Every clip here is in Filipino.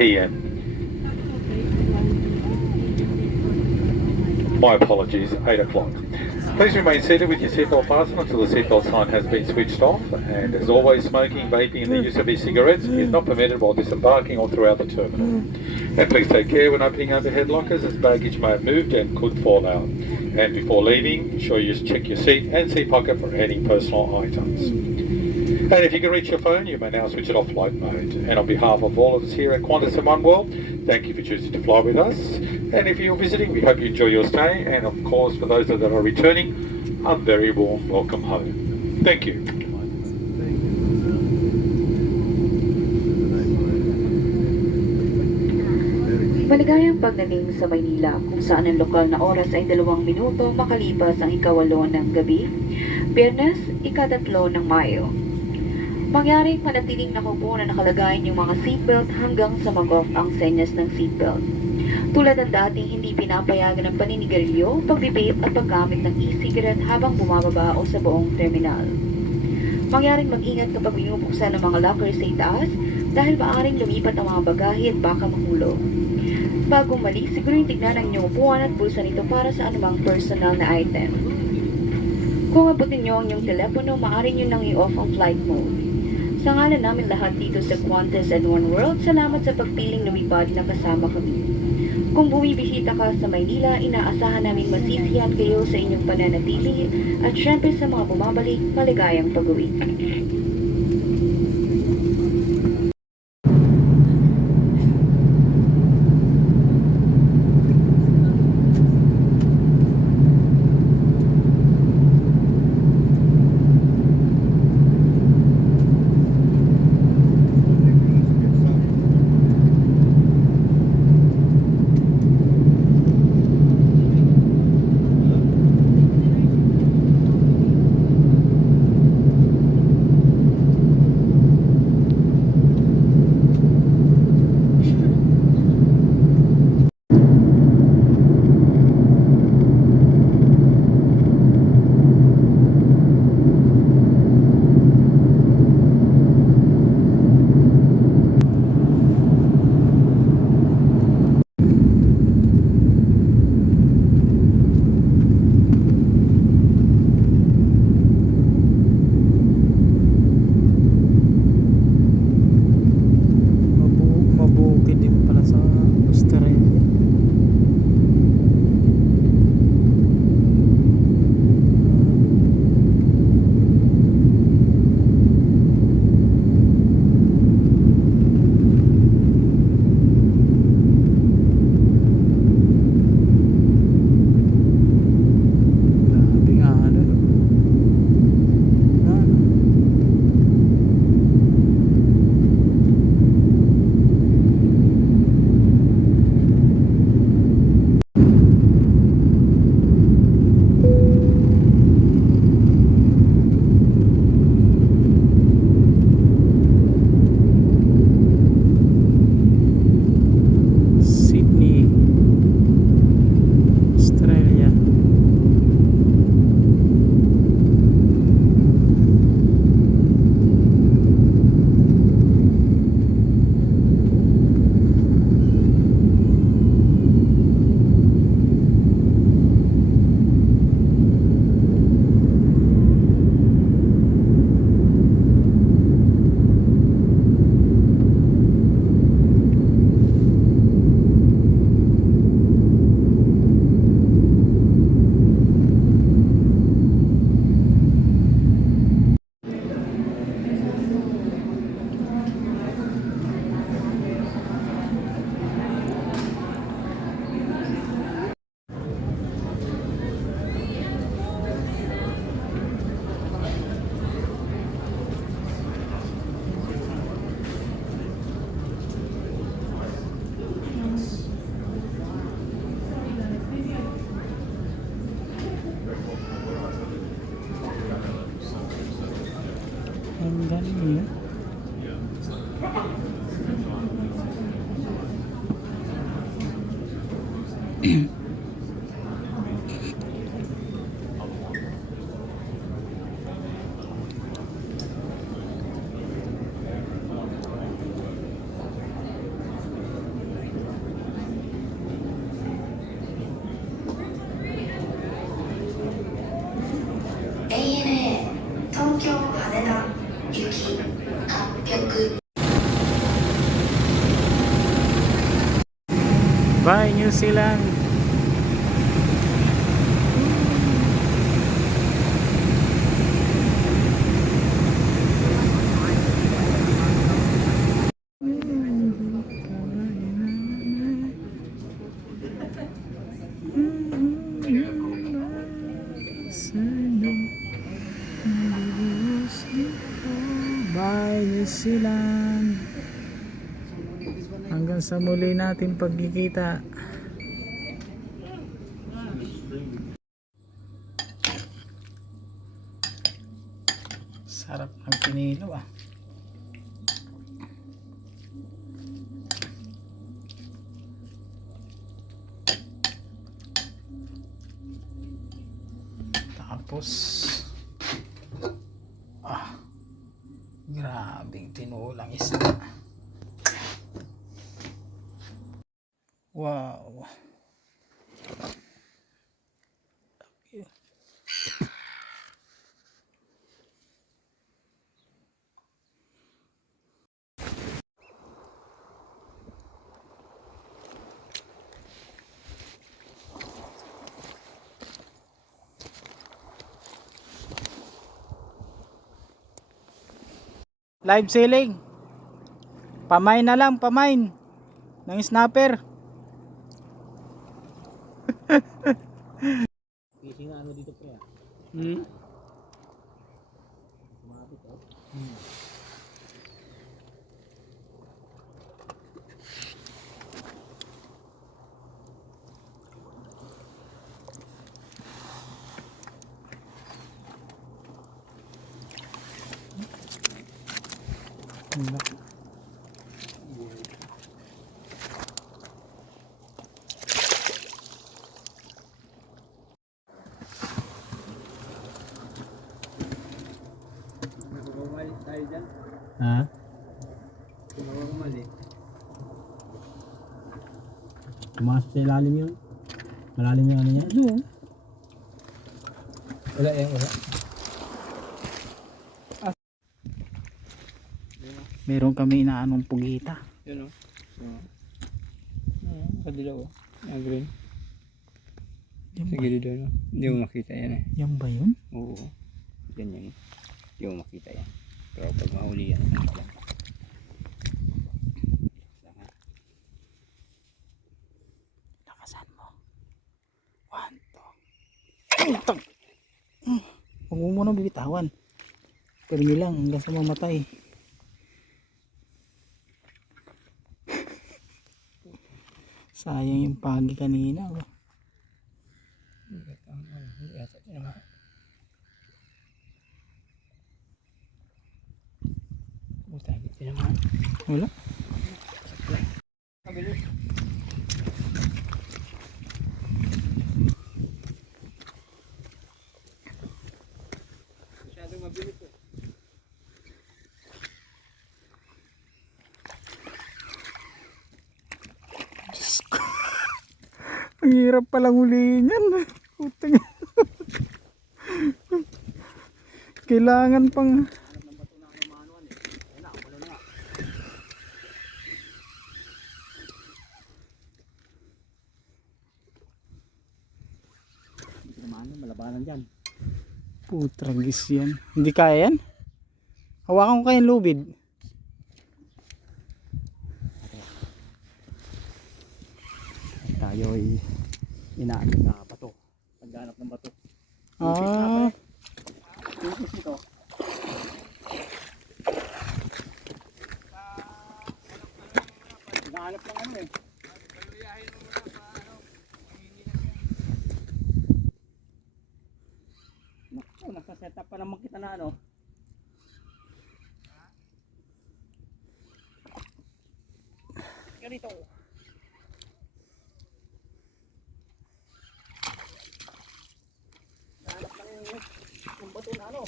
p.m. My apologies, 8 o'clock. Please remain seated with your seatbelt fastened until the seatbelt sign has been switched off. And as always, smoking, vaping and the use of e-cigarettes is not permitted while disembarking or throughout the terminal. And please take care when opening overhead lockers, as baggage may have moved and could fall out. And before leaving, ensure you check your seat and seat pocket for any personal items. And if you can reach your phone, you may now switch it off flight mode. And on behalf of all of us here at Qantas and One World, thank you for choosing to fly with us. And if you're visiting, we hope you enjoy your stay. And of course, for those that are returning, a very warm welcome home. Thank you. Maligayang pagdating sa Maynila, kung saan ang lokal na oras ay 2 minuto makalipas ang ika-8 ng gabi, Biyernes, ika-3 ng Mayo. Mangyaring manatiling nakaupo na nakalagayin yung mga seatbelt hanggang sa mag-off ang senyas ng seatbelt. Tulad ng dating hindi pinapayagan ng paninigarilyo, pagbivape at paggamit ng e-cigarette habang bumababa o sa buong terminal. Mangyaring mag-ingat kapag binubuksan ng mga locker sa itaas dahil maaring lumipat ang mga bagahe at baka mahulog. Bago mali, siguro tignan ang inyong upuan at bulsa nito para sa anumang personal na item. Kung abutin nyo ang inyong telepono, maaari nyo nang i-off ang flight mode. Sa ngalan namin lahat dito sa Qantas and One World, salamat sa pagpiling lumipad na kasama kami. Kung bumibisita ka sa Maynila, inaasahan namin masisiyahan kayo sa inyong pananatili at syempre sa mga bumabalik, maligayang pag-uwi. Ang galing eh. Bye, New Zealand. Bye, New Zealand. Hanggang sa muli natin pagkikita. Sarap ng kinilaw ah. Tapos grabing tinulang isda. Wow. Live selling. Pamain na lang, pamain ng snapper. Fishing ano dito pre? Ha? Tumakas sa ilalim yun. Malalim yung ano niya. Wala eh, wala. Meron kami inaanong pugita. Yun o. Kadilaw o. Yung green. Sa gilid doon o. Hindi mo makita yan eh. Yan ba yun? Oo. Ganyan. Hindi mo makita yan. Pero pag mahuli yan. Lakasan mo. 1, 2. Huwag mo muna bibitawan. Pero lang hanggang sa mamatay. Sayang yung pagi kanina. Hindi yata naman. Buta, hindi naman. Wala. Mabilis. Masyadong mabilis eh. Ang hirap palang huliin yan. Putang. Kailangan pang Malabanan dyan. putragis yan. Hindi kaya yan? Hawakan ko kayang lubid. Tayo ay inaano sa bato. Pagganap ng bato. Ah. Ito. Hinahanap ng ano eh. Naku, nasa-set up pa naman kita na ano. Ganito. Hinahanap ng bato na ano.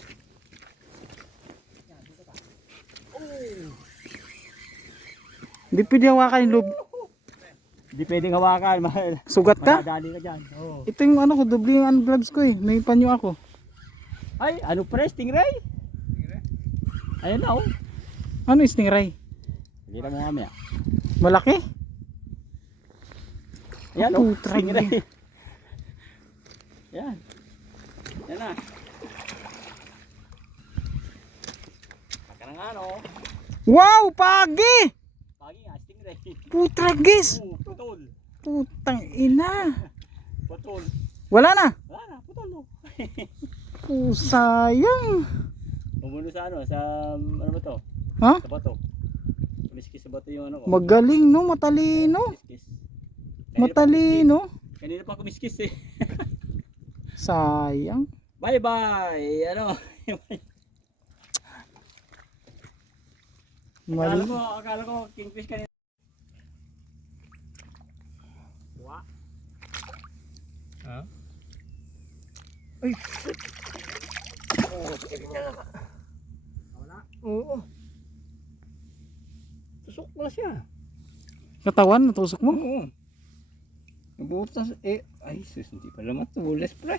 Yan, dito ka. Hindi pwede hawakan yung lubid. Hindi pwedeng hawakan. Sugat ka? Madadali ka dyan. Oo. Ito yung ano ko, doble yung ano gloves ko eh. May panyo ako. Ay, ano pre? Stingray? Ayun na oh. Ano yung stingray? Kita mo kami ah. Malaki? Yan oh. Putra, Stingray. Yan. Yan na. Baka na nga no. Wow, pagi! Pagi nga, stingray. Putragis! Putol. Putang ina. Putol. Wala na. Wala na, putol no. Sayang. Umuno sa ano, sa ano ba to? Ha? Sa bato. Kumiskis sa bato yung ano ko. Magaling no, matalino. Kumiskis. Matalino. Kanina pa kumiskis eh. Sayang. Bye bye. Ano? Mali. Akala ko kingfish kanina. Wa. Ha? Ay. Oh, sige niya. Wala. Oo. Tusok mo na siya. Katawan, natusok mo? Oo. Nabutas eh. Ay, sus, hindi pala matulis pre.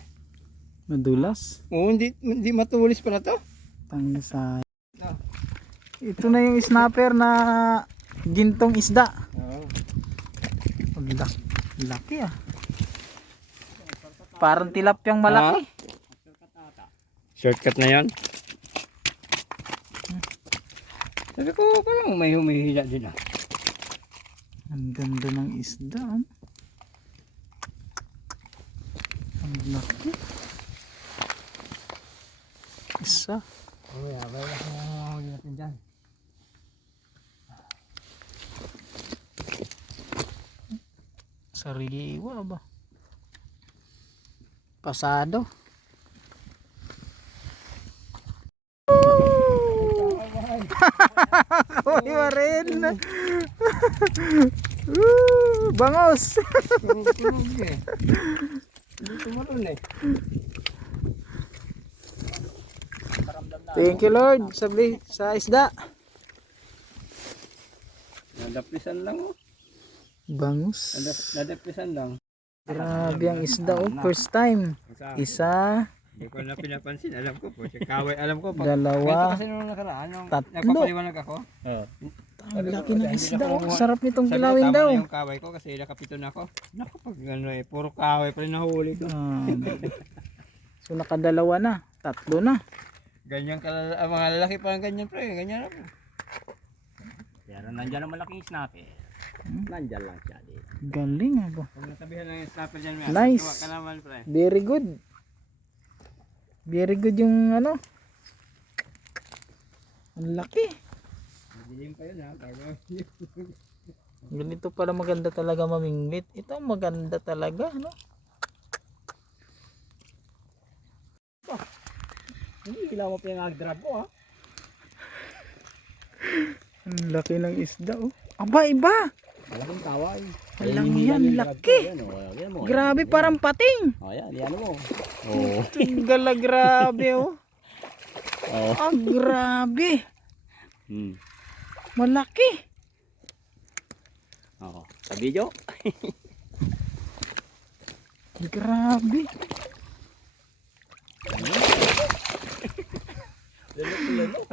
Madulas. Oo, hindi matulis pala to. Tangsa. Ah. Ito na yung snapper na gintong isda. Oo. Laki ah. Parang tilapyang malaki. Shortcut na yan. Sabi ko, parang may humihila din ah. Ang ganda ng isda. Ah. Ang laki. Isa. Oo, yabay na kung natin dyan. Sariwa ba? Pasado. Kaway pa rin. Bangos. Tulog eh. Hindi tumalun eh. Thank you Lord sa isda. Nadaplisan lang oh. Bangus. Nadaplisan lang. Grabe ang isda oh. First time. Isa, Hindi ko na pinapansin. Alam ko po. Si Kaway alam ko. dalawa, Kasi nung nakaraan. Nung tatlo. nagpapaliwanag ako. Ang laki ng isda oh. Sarap nitong Sabi ko, kilawin tama daw. na yung kaway ko kasi nakapito na ako. Naku, pag ano eh, puro kaway pa rin nahuli ko. So nakadalawa na. Tatlo na. Ganyan ang mga lalaki pa ganyan pre. Ganyan ako. Pero nandyan ang malaking snapper. Nandyan lang siya dito. Galing ah ba. Kung natabihan lang yung snapper dyan. Nice. Tuwa ka naman pre. Very good. Very good yung ano. Ang laki. Madilim pa yun ha. Ganito pala maganda talaga mamingwit. Ito maganda talaga, no? Hindi ilaw mo pa yung ag-drop ko ha. Ang laki ng isda, oh. Aba, iba! Malaking kaway. Alang yan, laki! Grabe, parang pating! O yan, yan mo. Oo. Tingala, grabe, oh. Ah, grabe! Malaki! Oo. Sa video? Grabe!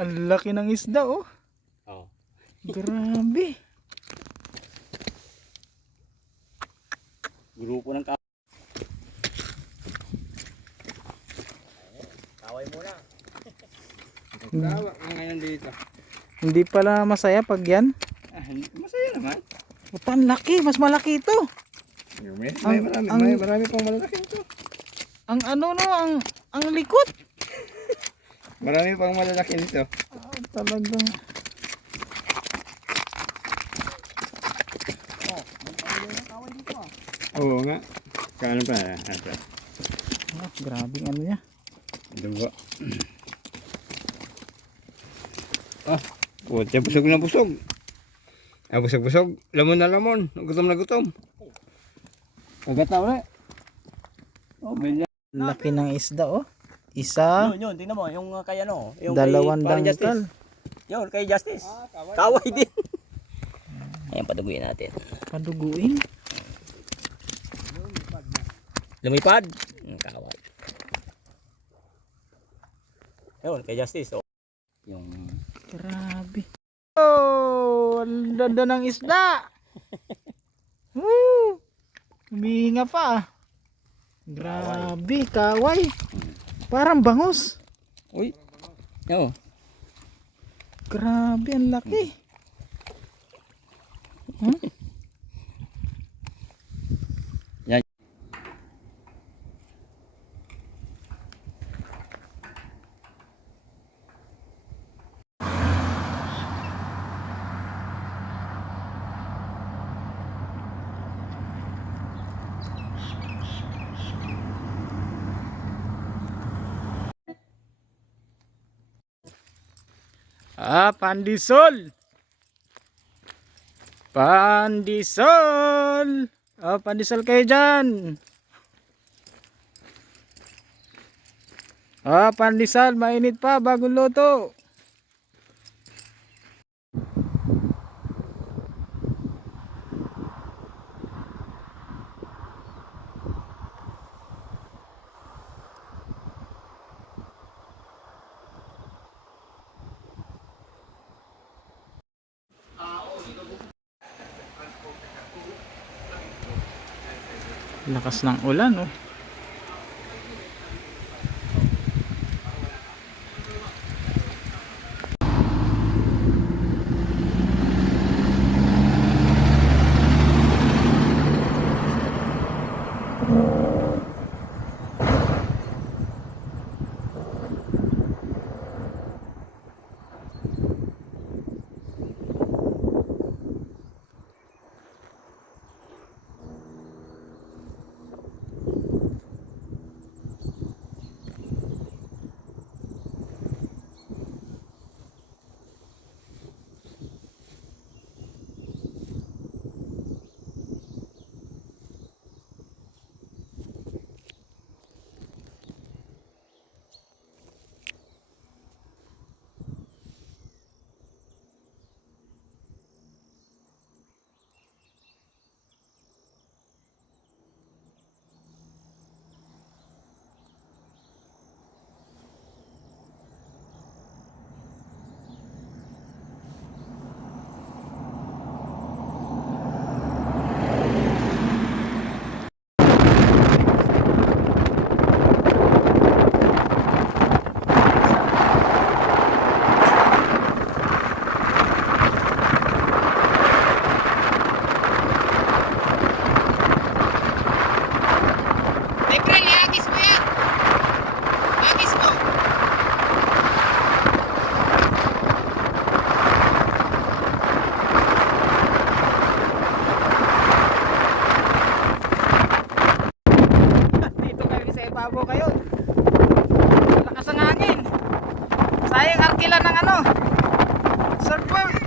Ang laki ng isda, oh. Oo. Grabe! Grupo ng kaway. Kaway muna. Kaway ngayon dito. Hindi pala masaya pag yan. Masaya naman. Puta, ang laki! Mas malaki ito! Marami pang malalaki ito. Ang ano, no? Ang likod! Marami pang malalaki nito. Talagang... Oo nga. Kaano pa? grabe ano niya. Dua. Puti, busog na busog. Busog. Lamon na lamon. Gutom na gutom. Agat na ulit. Oh, bilya. Laki ng isda, oh. Isa, Yun, tingnan mo. Yung kay ano. Yung dalawang kay dangkal. Yun, kay Justice. Kaway din. Ayan, paduguin natin. Paduguin. Lumipad. Kaway. Yun, kay Justice. Oh. Yung Grabe. ganda ng isda. Woo! Humihinga pa. Grabe, kaway. Parang bangus. Uy. Oo. Grabe, ang laki. Hmm? Yan. Pandisol. Pandisol. Pandisol kayo dyan. Pandisal, mainit pa, bagong luto. Lakas ng ulan, oh. Bago kayo. Lakas ang hangin. Sayang arkila ng ano. Surfboard.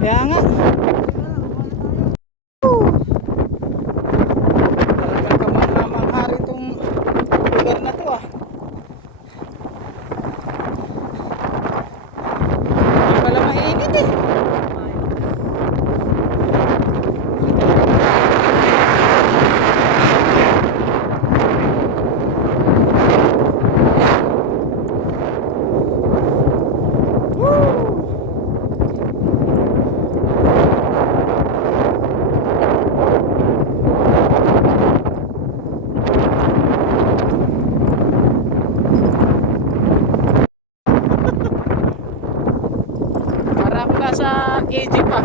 Kaya nga. Talagang kamangha-mangha itong lugar na to, ah. Hindi pala mainit, eh. Para ako nasa AG pa.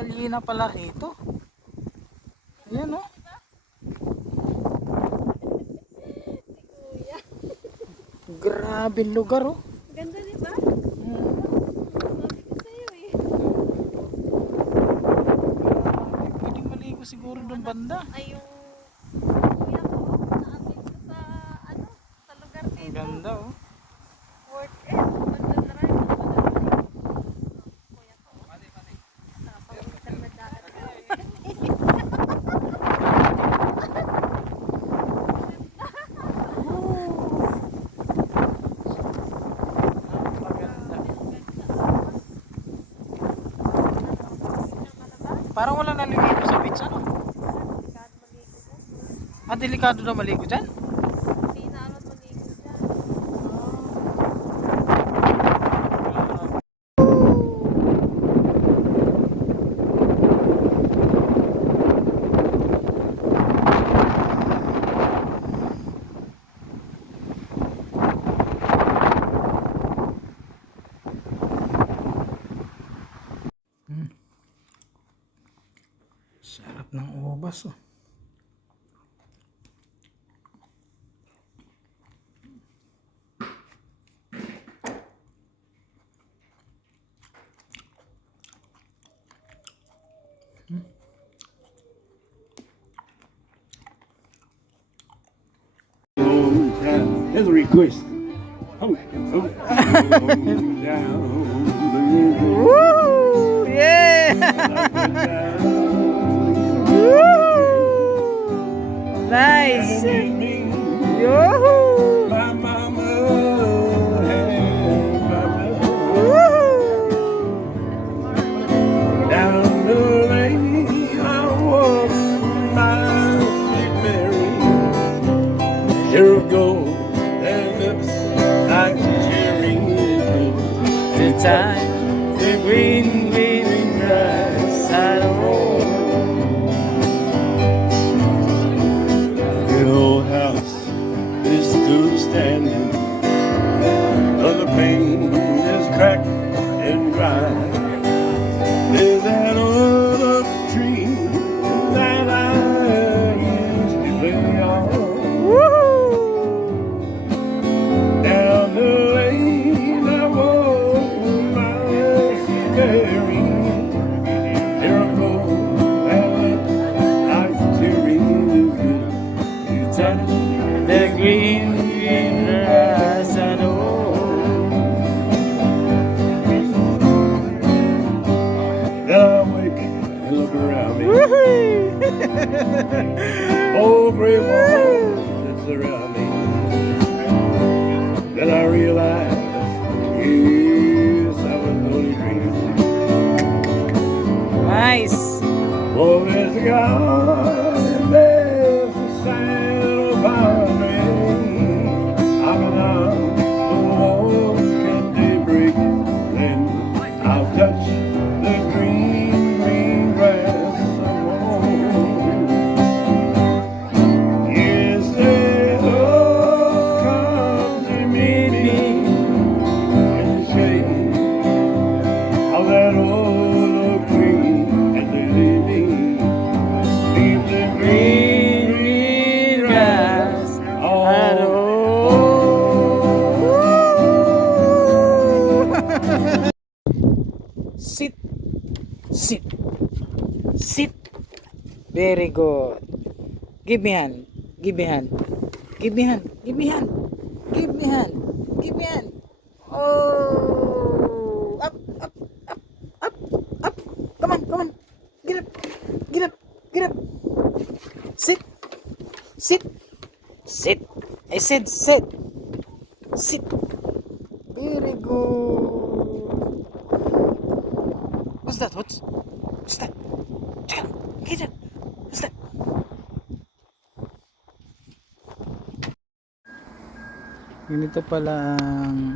balina pala rito. Ayan oh. Grabe lugar oh. Ganda, di ba? Hmm. Sabi ko sa'yo eh. Pwedeng maligo siguro doon banda. Ay, yung kuya ko, naamin ko sa, ano, sa lugar Ang dito. ganda oh. Worth it. Ganda na rin. Kuya ko. Nakapagpunta na dati. Maganda. Parang wala naliligo sa beach ano? Delikado maligo dyan. Delikado na maligo dyan? Hindi na alam maligo dyan. Sarap ng ubas oh. There's a request. Oh, down Woo! Yeah! Nice! Yoo-hoo! my mama had my blood. Down the lane I walk my sweet Mary. Here we go, and lips like cherries. The time, the green, green grass I roam. The old house is still standing, but the paint is cracked and dry. There's that old tree that I used to lay on. Down the lane I walk my sweet Mary. Here I go, and like cherries. You touch The green, green grass I know. Then I wake and look around me. Old gray walls that surround me. Then I realize, yes, I was only dreaming. Nice! Oh, there's a God, and there's a sign about me. I'm around the walk at daybreak. Then I'll touch the green, green grass of home. Yes, they all come to meet me in the shade of that old oak tree, and they leave the green, green grass all Sit! Sit! Sit! Very good. Give me hand. Give me hand. Give me hand. Give me hand. Give me hand. Give me hand. Oh! Up! Up! Up! Up! Up! Come on! Come on! Get up! Get up! Get up! Sit! Sit! Sit! I said sit! Sit! Very good. What's that? What's that? Check it out. Get it. What's that? Ganito pala ang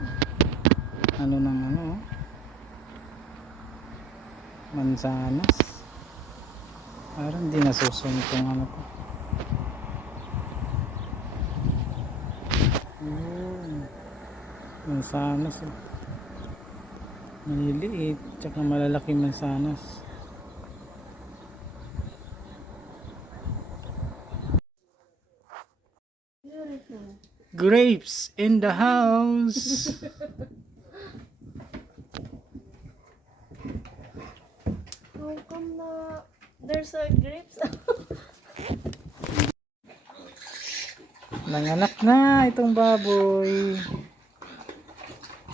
ano ng ano mansanas. Parang hindi nasusuntong ano ko. Mansanas oh. Maliliit tsaka malalaking mansanas. grapes in the house. How come na there's a grapes? Nanganak na itong baboy.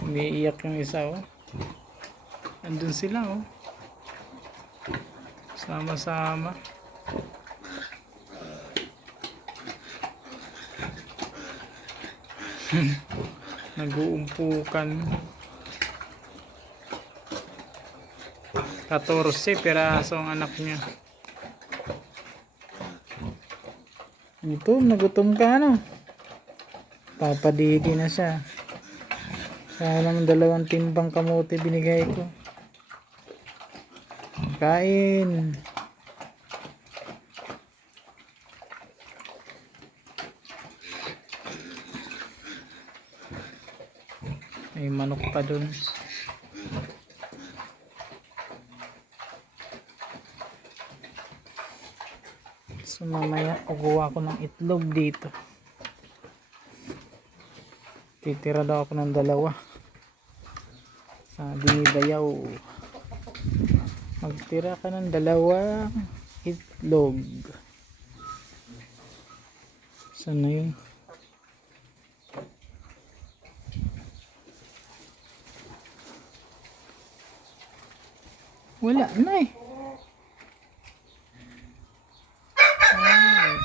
Umiiyak yung isa, oh. Andun sila, oh. Sama-sama. Nag-uumpukan. 14 piraso ang anak niya. Nagutom ka, ano? Papadidi na siya. Kaya naman 2 timbang kamote binigay ko. Kain. May manok pa dun. So mamaya kukuha ko ng itlog dito. Titira daw ako ng 2. Sabi ni Bayaw, magtira ka ng 2 itlog. Saan na yun? Wala na eh.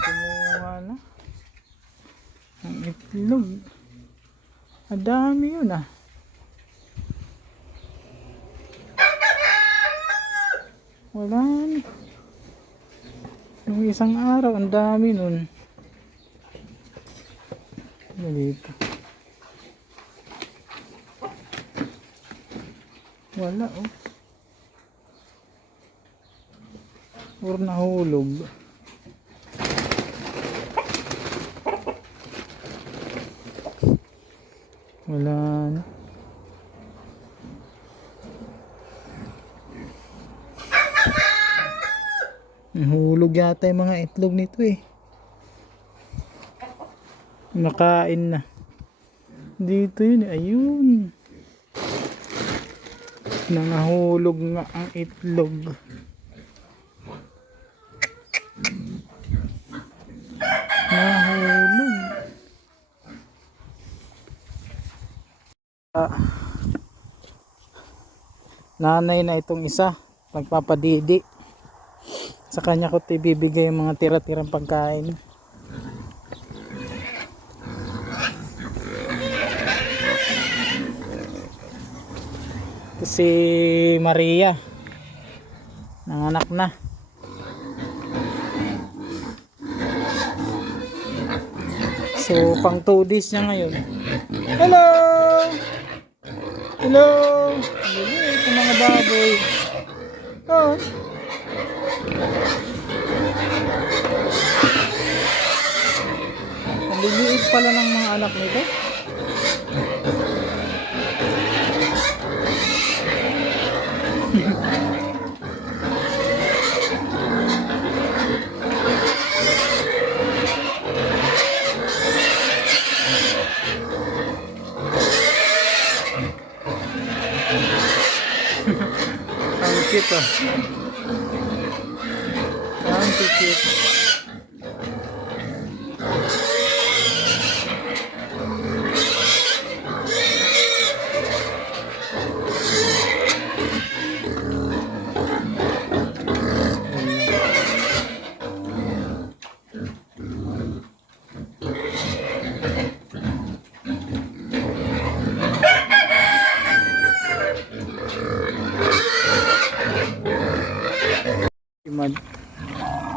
Kumuha na ang itlog. Ang dami yun ah. Wala na. Yung isang araw, ang dami nun. Dito. Wala oh. Or nahulog. Wala na. Nahulog yata yung mga itlog nito eh. Nakain na. Dito yun. Ayun. Nangahulog nga ang itlog. Nahulog. Nanay na itong isa. Nagpapadidi. Sa kanya ko ibibigay yung mga tira-tirang pagkain. Si Maria nanganak na. So pang 2 days niya ngayon. Hello! Hello! Liliit ang mga baboy. Oh. Ang liliit pala ng mga anak nito. Ang cute oh. Ang cute.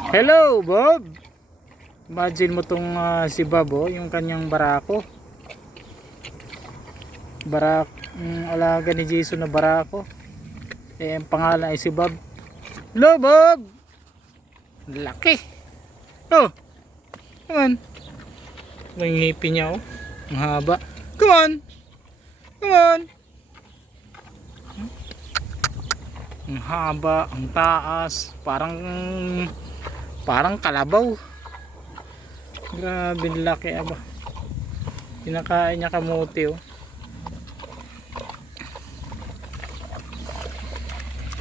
Hello Bob. Imagine mo tong si Bob oh, yung kanyang barako. Alaga ni Jason na barako. Eh ang pangalan ay si Bob. Hello Bob. Laki. Oh. Come on. May ngipin niya oh. Ang haba. Come on. Come on. Ang haba, ang taas, parang kalabaw. Grabe laki aba. Kinakain niya kamote oh.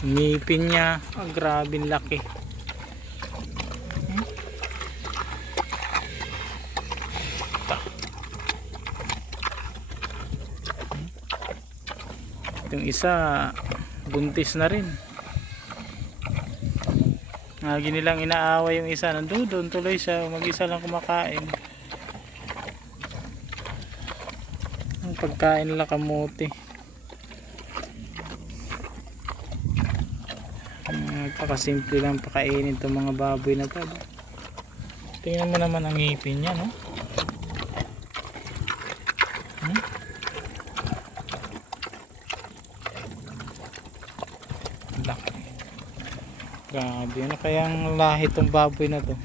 Ngipin niya, grabe laki. Itong isa buntis na rin. Lagi nilang inaaway yung isa, nandun tuloy siya, mag-isa lang kumakain. Ang pagkain nila kamote. Napakasimple lang pakainin itong mga baboy na to. Tingnan mo naman ang ngipin niya, no? Laki. Grabe, ano kayang lahi itong baboy na to?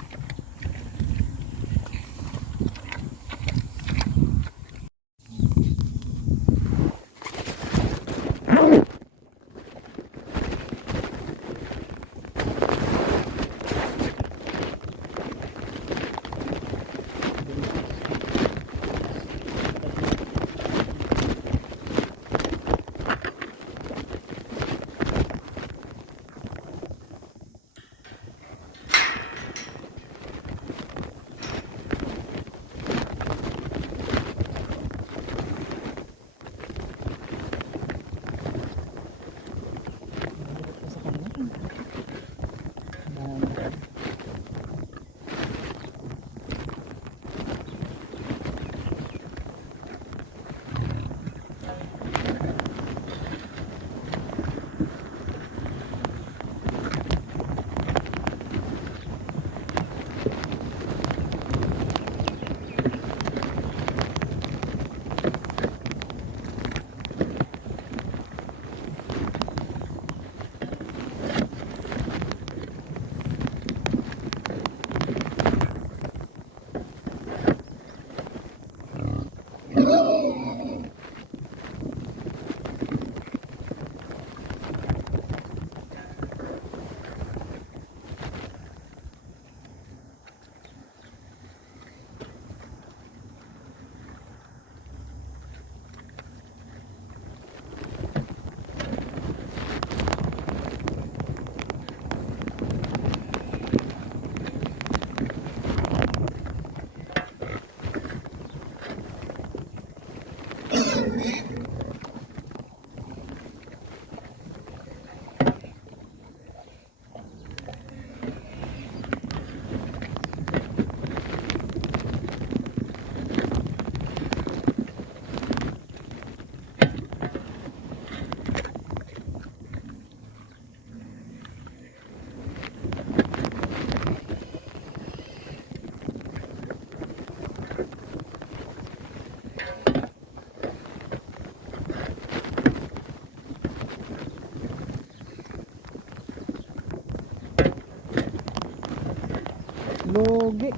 Lugi.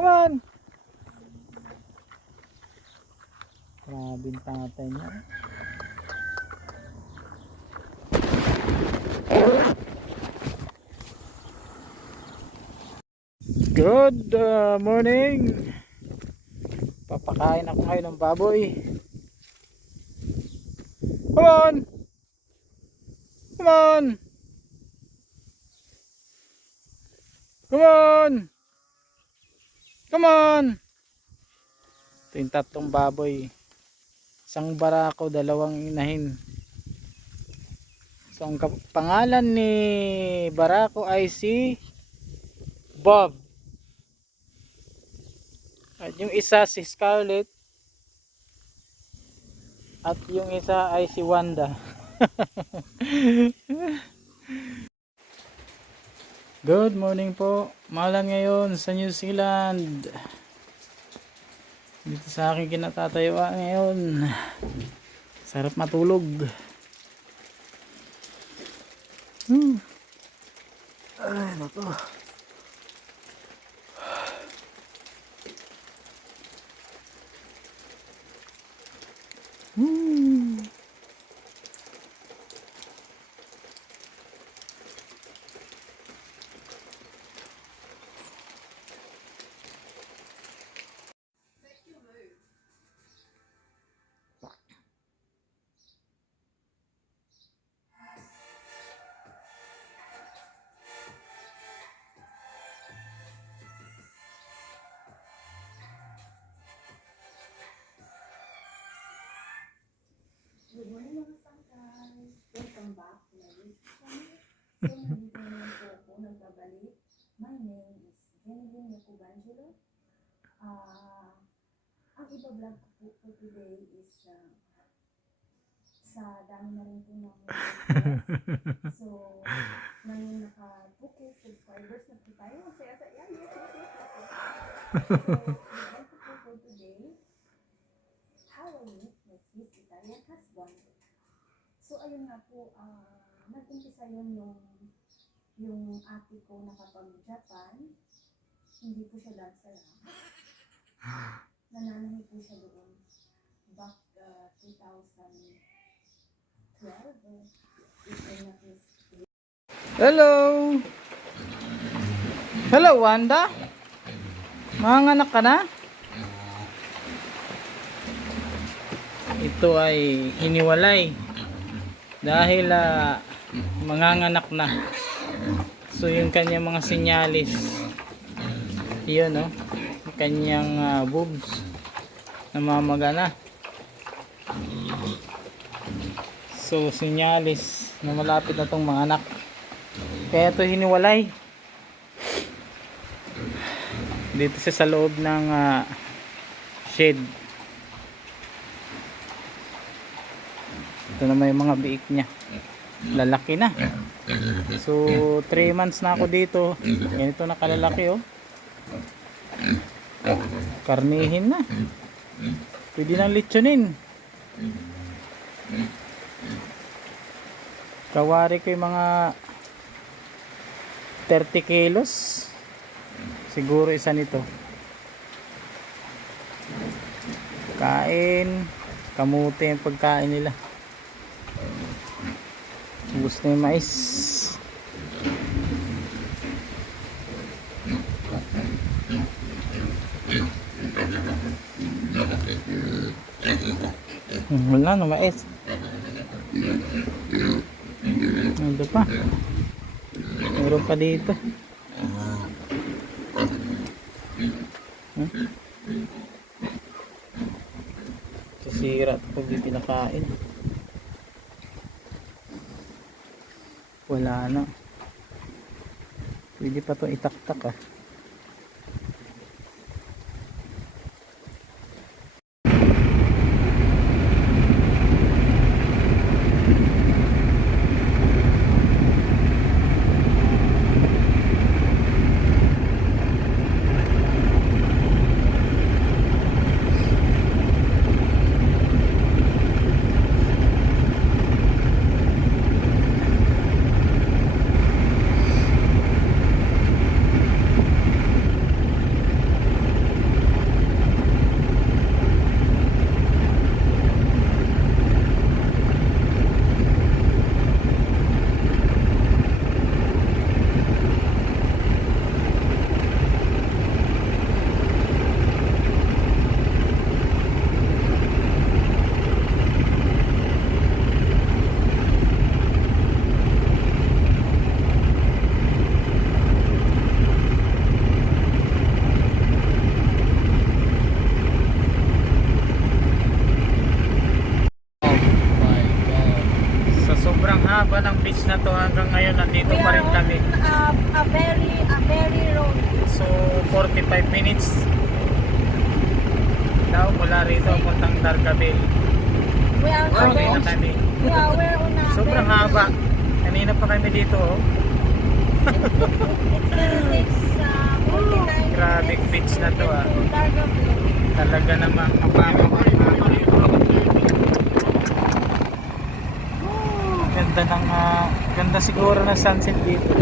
Come on! Grabe yung tatay niya. Good morning! Papakain ako ngayon ng baboy. Come on! Come on! Come on! Come on! Ito yung tatlong baboy. Isang barako, dalawang inahin. So ang pangalan ni barako ay si Bob. At yung isa si Scarlett. At yung isa ay si Wanda. Good morning po. Maulan ngayon sa New Zealand. Dito sa aking kinatatayuan ngayon. Sarap matulog. Ay, naku. Good morning mga sangkay! Welcome back to my YouTube channel. So, nandito naman po ako nagbabalik. My name is Genevieve Yacubangelo. Ang iba-vlog ko po for today is sa dami na rin po ng request. So, ngayon naka 2K subscribers na po tayo. Saya-saya. Yes. So, the po for today, how I met my Swiss Italian husband. So, ayun nga po, nag-umpisa yun yung ate ko nakapag-Japan. Hindi po siya dancer. Nananahi po siya doon. Back 2012. If I'm not mistaken. Hello! Hello, Wanda? Manganak ka na? Ito ay hiniwalay dahil manganganak na. So yung kanyang mga sinyalis, yun no, kanyang boobs namamaga na. So sinyalis na malapit na tong mga anak, kaya ito hiniwalay. Dito siya sa loob ng shed. Ito naman yung mga biik niya, lalaki na. So 3 months na ako dito. Ganito na kalalaki oh. Karnihin na, pwede nang litsunin. Kawari ko yung mga 30 kilos siguro isa nito. Kain kamuti ang pagkain nila. Gusto na yung mais. Wala na mais. Ano pa? Meron pa dito. Sisira ito pag di pinakain. Wala na. Pwede pa itong itaktak ah. haba ng beach na to hanggang ngayon nandito pa rin kami. A very road. So 45 minutes daw mula rito puntang Dargaville. We are Okay na kami. we're on a Sobrang very- haba. Kanina pa kami dito oh. Grabe beach na to ah. Larga Blue. Talaga namang mababaw. Ganda ng ganda siguro ng sunset dito.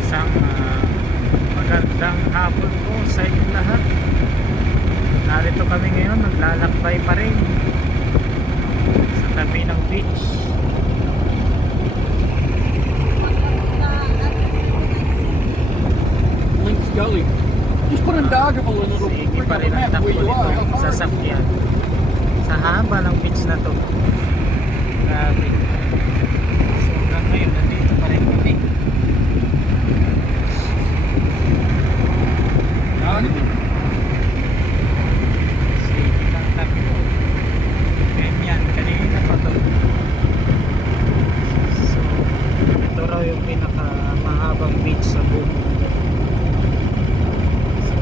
Isang magandang hapon po sa inyong lahat. Narito kami ngayon, naglalakbay pa rin sa tabi ng beach. Links Gully. Just put in Dargaville and it'll Sige bring pa up a rin ang map takbo where you are. nitong sasakyan sa haba ng beach na to. Grabe. So hanggang ngayon nandito pa rin kami. Sige lang takbo. Ganyan, kanina pa to. So ito raw yung pinaka mahabang beach sa buong mundo. So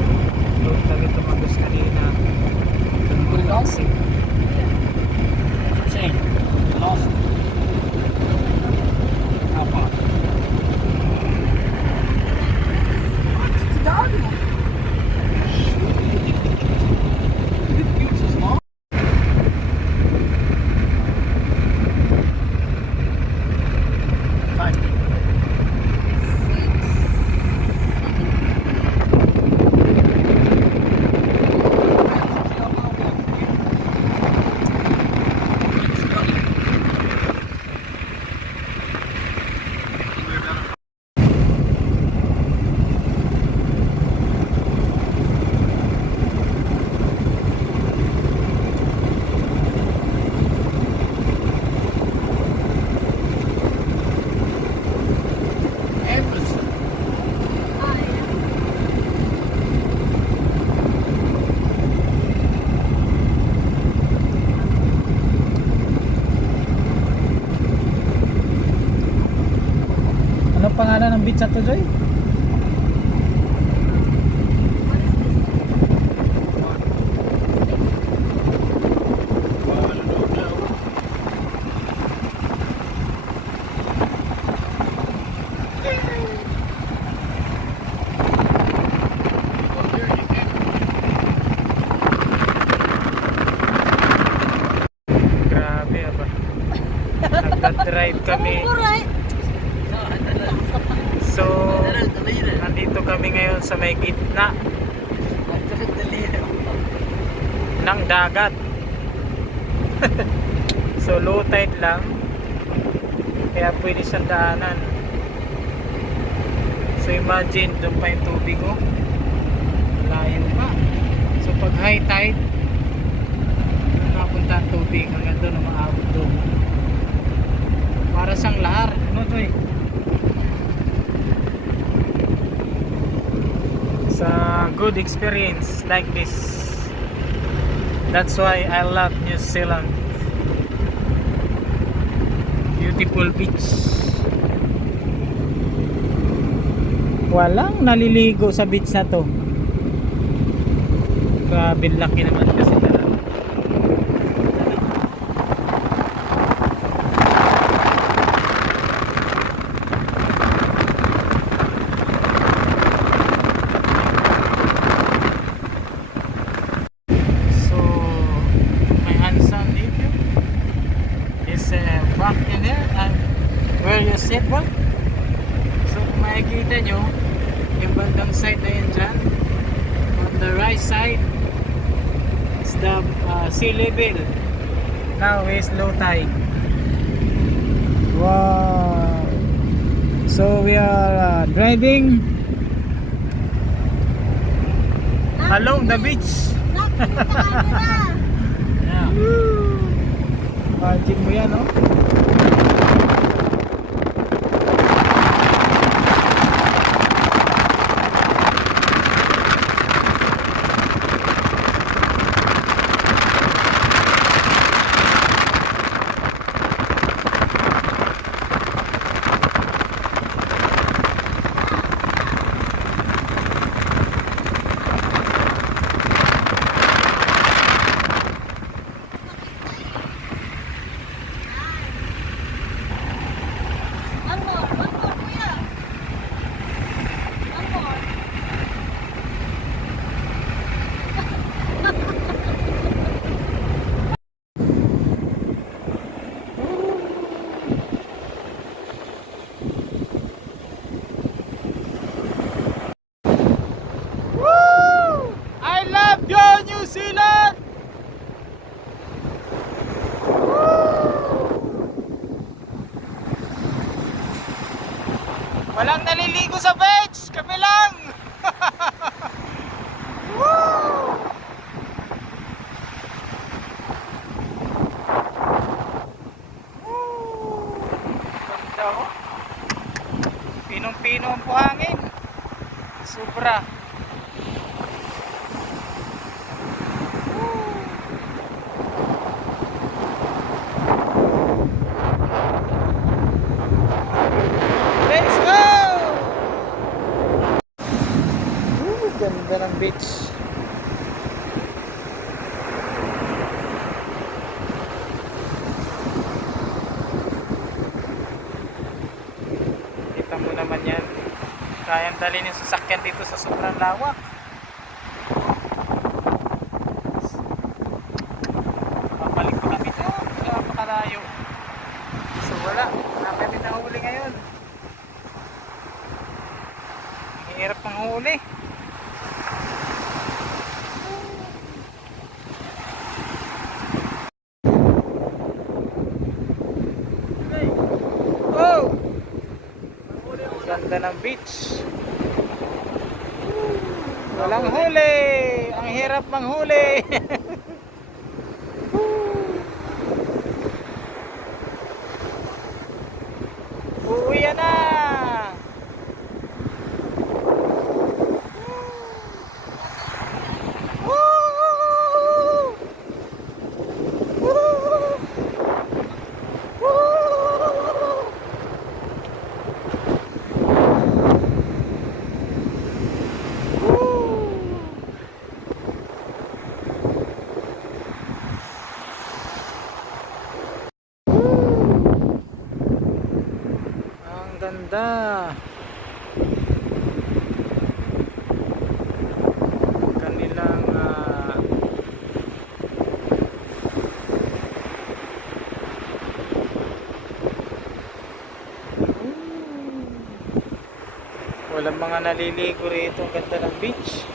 doon kami tumagos kanina. Doon mo taxi. Lost. How far? It's Dargaville. It's as long. Anong pangalan ng beach na to, Joy? Grabe ba? Nagka-drive kami. So, nandito kami ngayon sa may gitna ng dagat. So, low tide lang. Kaya pwede siyang daanan. So, imagine, doon pa yung tubig oh. Layo pa. So, pag high tide, napunta ang tubig hanggang doon, umaabot doon. Para siyang lahar. Ano to eh? It's a good experience like this. That's why I love New Zealand. Beautiful beach. Walang naliligo sa beach na to. Grabe laki naman kasi talaga. So my hands-on dito is back in there and where you sit ba? So kung makikita nyo yung bandang side na yun dyan, on the right side is the sea level. Now is low tide. Wow. So we are driving along the beach. Yeah. Imagine mo yan, no? Walang naliligo sa beach! Kami lang! Woo! Ganda oh. Pinong-pino ang buhangin. Sobra. Let's go! Ganda ng beach. Kita mo naman yan. Kayang dalhin yung sasakyan dito sa sobrang lawak. Papalik pa kami doon. Napakalayo. So wala. Wala kami nahuli ngayon. Ang hirap ng huli. Oh! Ganda ng beach. Walang huli. Ang hirap manghuli. Uuwi na. Woo! Woo! Woo! Ang ganda. Kanilang walang mga naliligo rito. Ang ganda ng beach.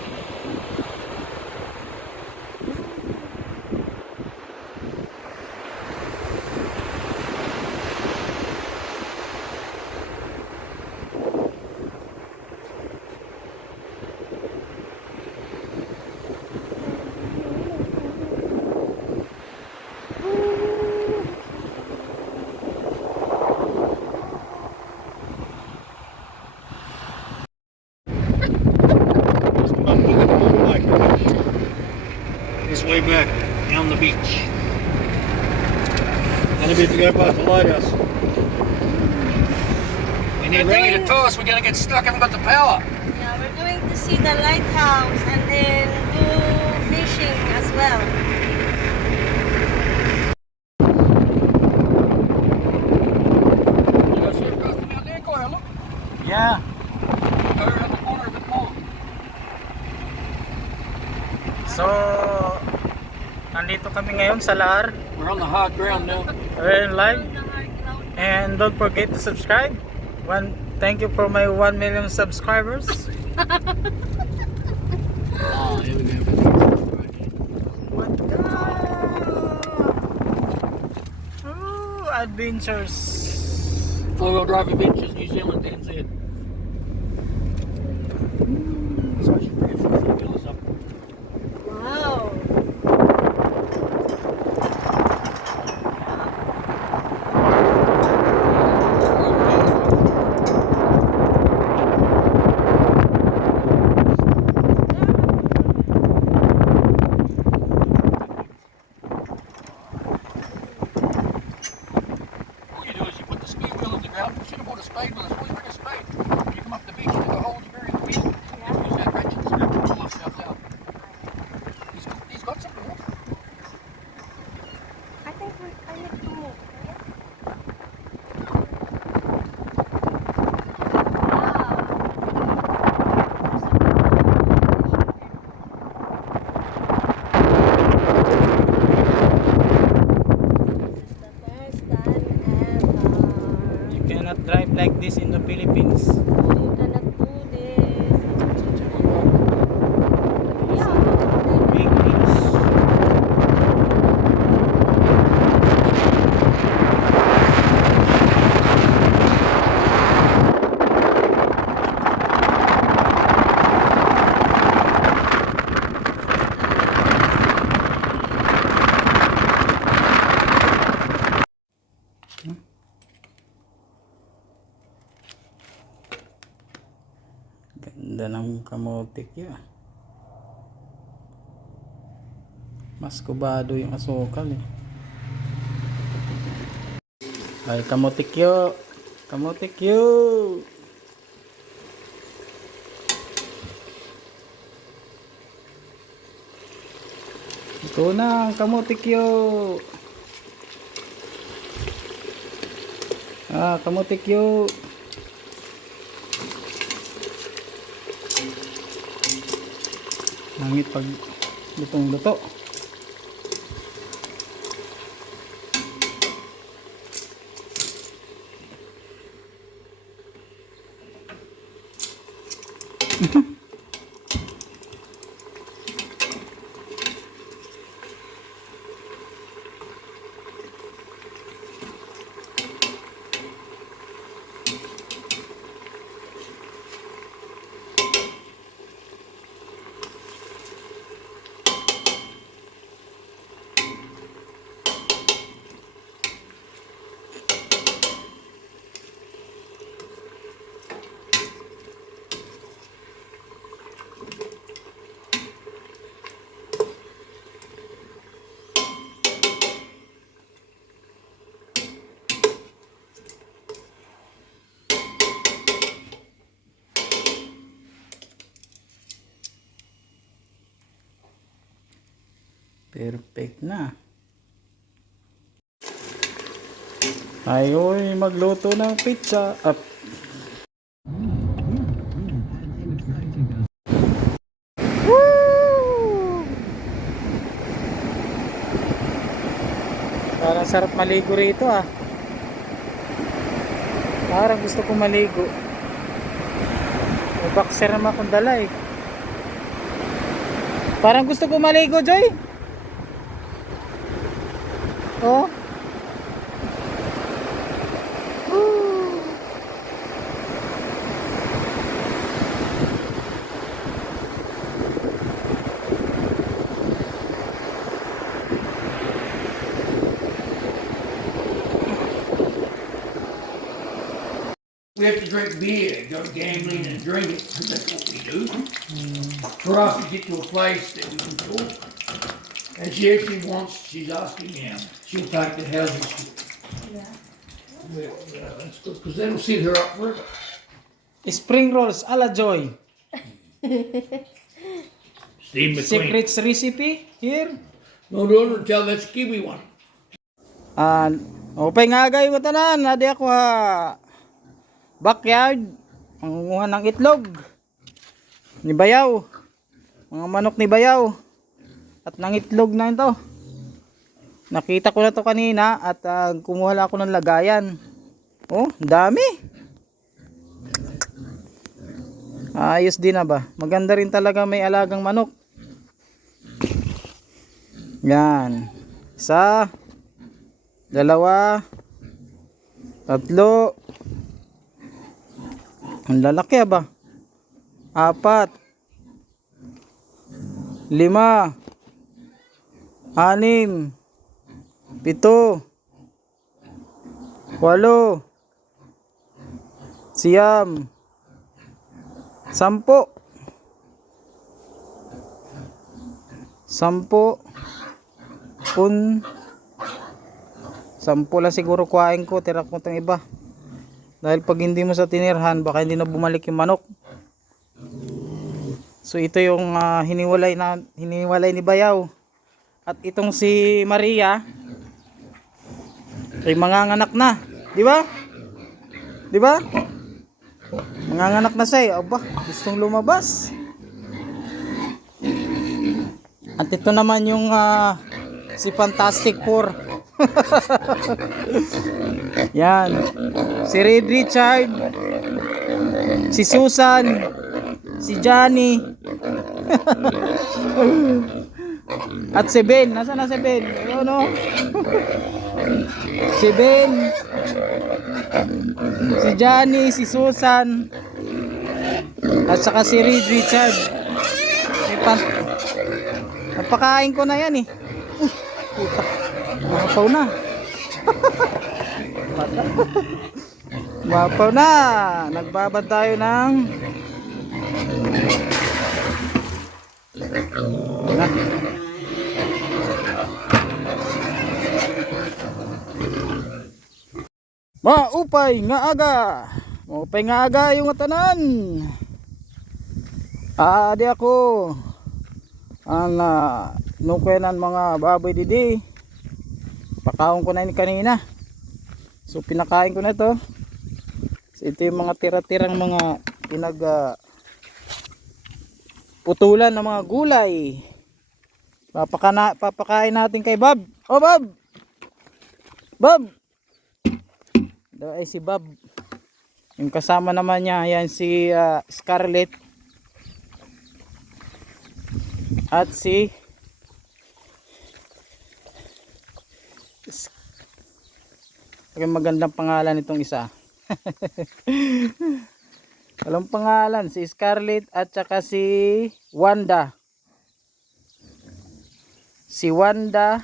This way back down the beach. And a bit to go past the lighthouse. We need to bring you to toss. We're gonna get stuck. Haven't got the power. Yeah, we're going to see the lighthouse and then do fishing as well. You go see across the mountain there, Kyle. Look. Yeah. Go around the corner of it more. So, nandito kami ngayon sa Lahar. We're on the hard ground now. We're in live. On the hard ground. And don't forget to subscribe. Thank you for my 1 million subscribers. Oh, here we go. What the? Ooh, adventures. Four-wheel drive adventures, New Zealand, Dan said. So I should bring a few fellas up. Wow. All you do is you put the speed wheel on the ground. You should have bought a spade with us. Always bring a spade. When you come up the beach, you got holes, you bury the wheel. Use that ratchet and snap the pull off out. He's got something. Look. I think I need to move. Right? This is the first time ever. You cannot drive like this in the Philippines. You cannot do this. Yeah. Big beach. Ganda ng kamote yun. Mas kubado yung asukal eh. Ay, kamote kyo. Kamote kyo. Ito na ang kamote kyo. Kamote kyo. Langit pag lutong-luto. Perfect na. Ayoy, magluto ng pizza. Up. Woo! Parang sarap maligo rito ah. Parang gusto ko maligo. May boxer naman akong dala eh. Parang gusto ko maligo, Joy. Oh. We have to drink beer, go gambling and drink it, 'cause that's what we do. For us to get to a place that we can talk. And she actually wants, she's asking now, she'll take the houses. Yeah. Yeah, that's good, because that'll set her up for it. Spring rolls ala Joy. Steve McQueen. Secrets recipe here. No, no, tell that's Kiwi one. Opay nga gayo ko tanan, adi ako ha. Backyard, mangunguha ng itlog ni bayaw. Mga manok ni bayaw. At ng itlog na ito. Nakita ko na to kanina at kumuha lang ako ng lagayan. Oh, dami. Ayos din na ba? Maganda rin talaga may alagang manok. Yan. 1, 2, 3. Ang lalaki ba? 4, 5, 6, 7, 8, 9, 10. 10 lang siguro kuhain ko, tira ko itong iba. Dahil pag hindi mo sa tinirhan, baka hindi na bumalik yung manok. So ito yung hiniwalay ni Bayaw. At itong si Maria ay manganganak na, di ba? Di ba? Manganganak na siya. Aba, gustong lumabas. At ito naman yung si Fantastic Four. Yan. Si Red Richard, si Susan, si Johnny. At si Ben. Nasaan na si Ben? Ano? Si Ben, si Johnny, si Susan, at saka si Red Richard. Napakain ko na yan eh. Puta. Mapaw na. Mapaw na. Nagbabad tayo ng Na. Maupay nga aga. Maupay nga aga yung atanan. Di ako ang nukwenan mga baboy didi. Pakaon ko na yun kanina. So pinakain ko na to. So ito yung mga tira-tirang mga putulan ng mga gulay. Papakain natin kay Bob. Oh Bob. Bob. Ito ay si Bob. Yung kasama naman niya, yan si Scarlett. At si magandang pangalan itong isa. Walang pangalan, si Scarlett at saka si Wanda. Si Wanda.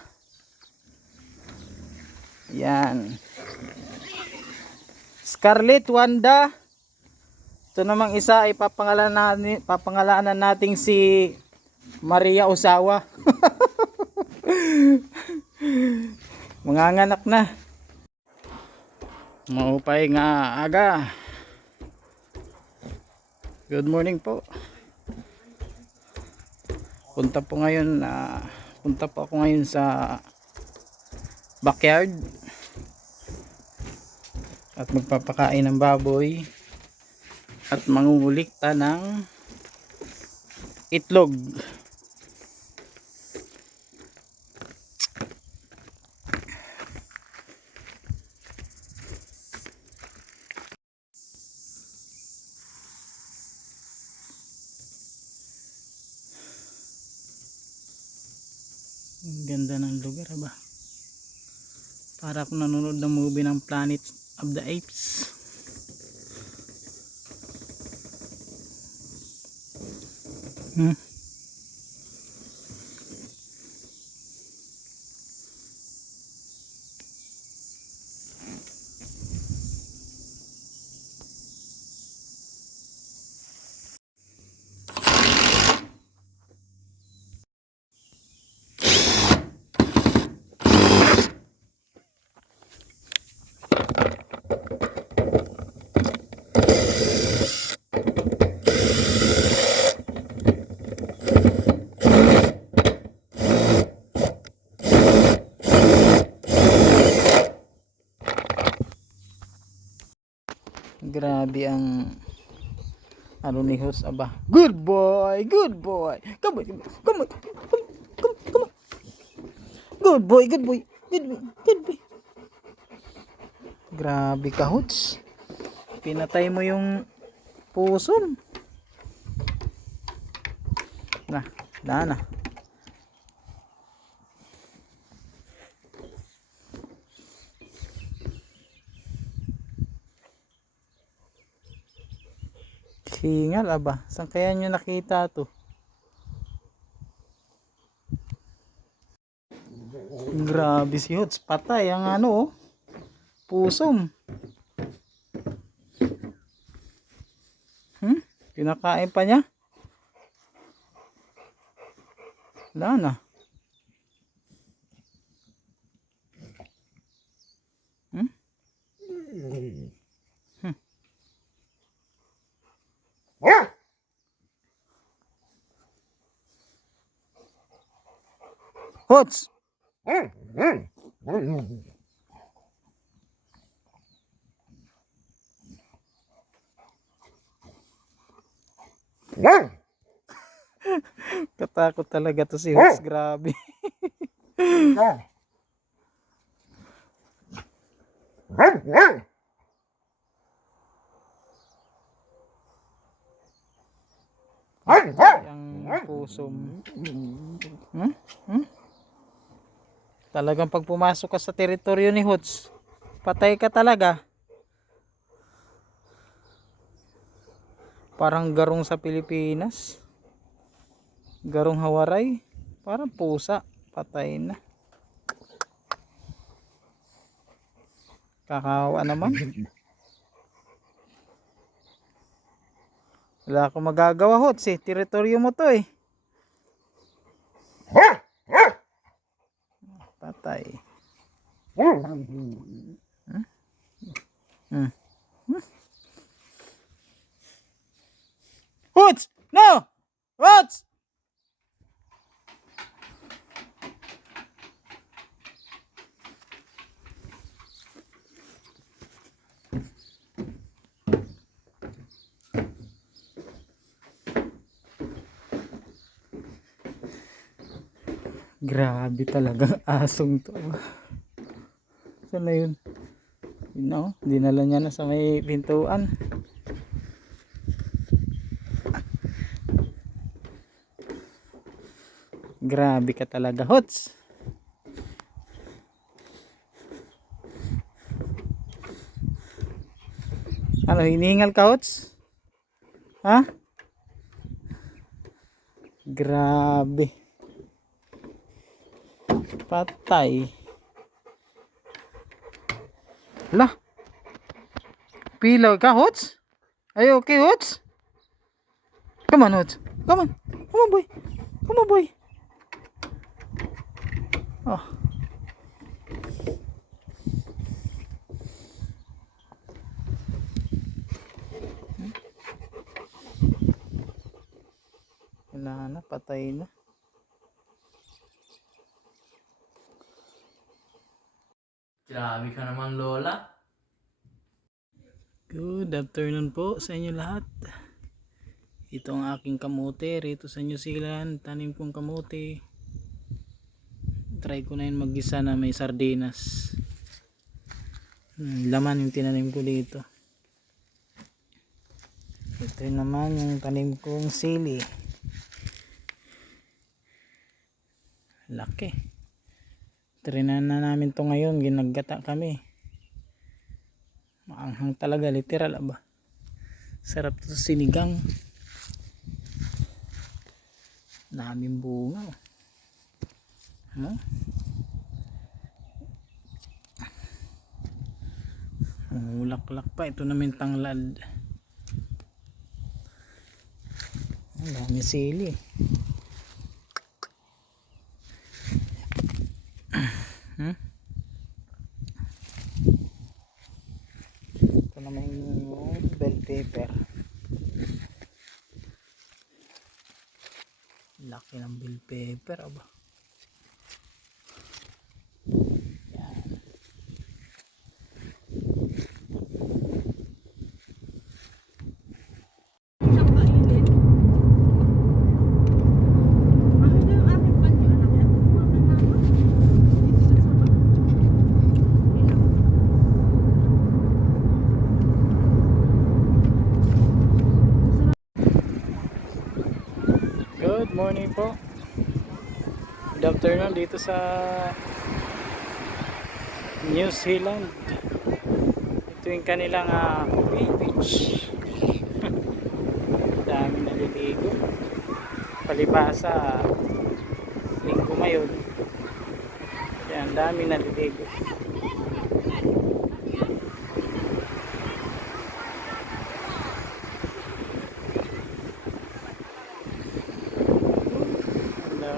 Yan. Scarlett, Wanda. Ito namang isa ay papangalanan natin si Maria Osawa. Manganganak na. Maupay nga aga. Good morning po. Punta po ako ngayon sa backyard at magpapakain ng baboy at mangungulikta ng itlog. Ang ganda ng lugar ba? Para akong nanonood ng movie ng Planet of the Apes. Grabe ang ano ni host aba. Good boy, good boy. Come on, come on, come on. Good boy, good boy, good boy, good boy. Grabe ka hots. Pinatay mo yung puso. Na. Hingal aba. Saan kaya nyo nakita to? Grabe si Hots. Patay ang pusom. Pinakain pa niya? Wala na. Hots! Katakot talaga to si Hots. Grabe. Ang pusom. Talagang pag pumasok ka sa teritoryo ni Hots, patay ka talaga. Parang garong sa Pilipinas. Garong Hawaray. Parang pusa. Patay na. Kakawa naman. Wala akong magagawa, Hots eh. Teritoryo mo to eh. Patay. Hots! No! Hots! Grabe talaga asong to. Saan na yun? Yun na oh. Dinala niya na sa may pintuan. Grabe ka talaga, Hots. Ano, hinihingal ka, Hots? Ha? Grabe. Patay. Lah. Pilaw ka, Hots? Are you okay, Hots? Come on, Hots. Come on. Come on, boy. Come on, boy. Oh. Wala na, patay na. Grabe ka naman, Lola. Good afternoon po sa inyo lahat. Ito ang aking kamote rito sa New Zealand. Tanim kong kamote. Try ko na yun mag-gisa na may sardinas. Laman yung tinanim ko dito. Ito naman yung tanim kong sili. Laki. Trinan na namin to ngayon. Ginagata kami. Maanghang talaga, literal aba. Sarap to sa sinigang. Daming bunga. Ano? Laklak pa. Ito namin tanglad. Ang dami sili. Ito naman yung bell pepper. Laki ng bell pepper aba. Good morning po. Good afternoon dito sa New Zealand. Ito yung kanilang beach. Dami naliligo. Palibasa linggo ngayon. Yan, dami naliligo.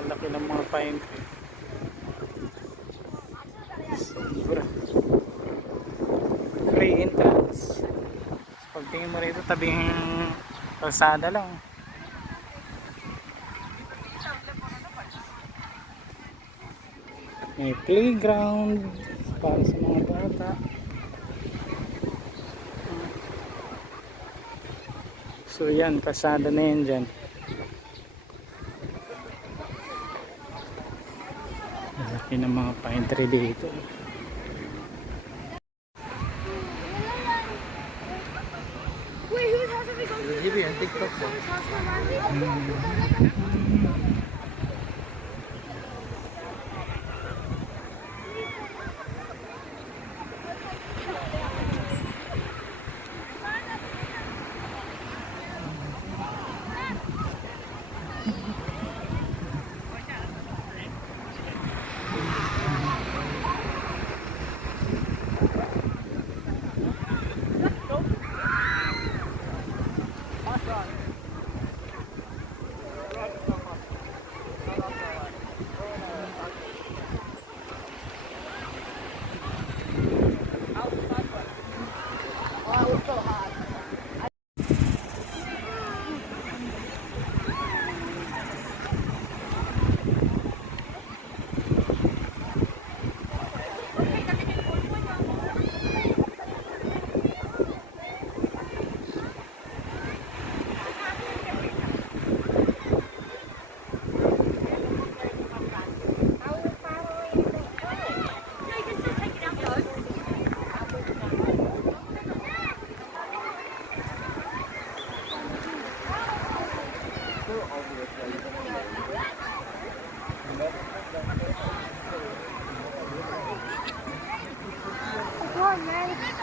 Laki ng mga pine tree. Siguro free entrance. Pagtingin mo rito, tabing kalsada lang. May playground para sa mga bata. So yan, kalsada na yan dyan. Laki ng mga pine tree dito. Come on, man.